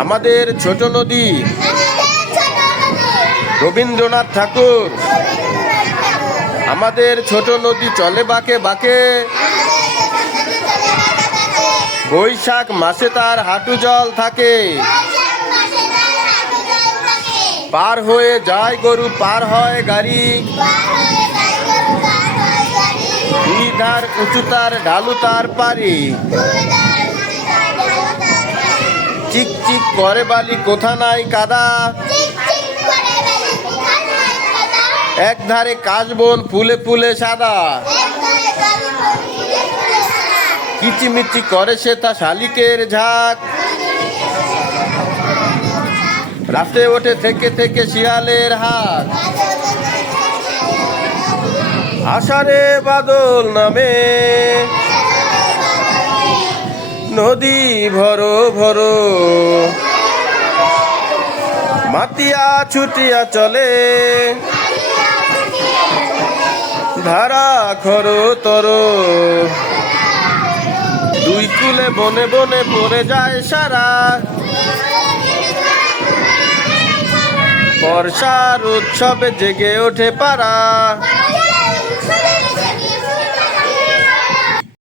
আমাদের ছোট নদী। রবীন্দ্রনাথ ঠাকুর। আমাদের ছোট নদী চলে বাঁকে বাঁকে। বৈশাখ মাসে তার হাঁটু জল থাকে। পার হয়ে যায় গরু পার হয় গাড়ি। দুই ধার উঁচু তার ঢালু তার পারি। চিক চিক করে বালি, কোথা নাই কাদা? এক ধারে কাশবন ফুলে ফুলে সাদা। কিচিমিচি করে সে তা শালিকের ঝাঁক। রাতে ওঠে থেকে থেকে শিয়ালের হাত। আষাঢ়ে বাদল নামে। নদী ভরো ভরো। মাতিয়া ছুটিয়া চলে। ধারা খরো তর। দুই কুলে বনে বনে পড়ে যায় সারা। বর্ষার উৎসবে জেগে ওঠে পারা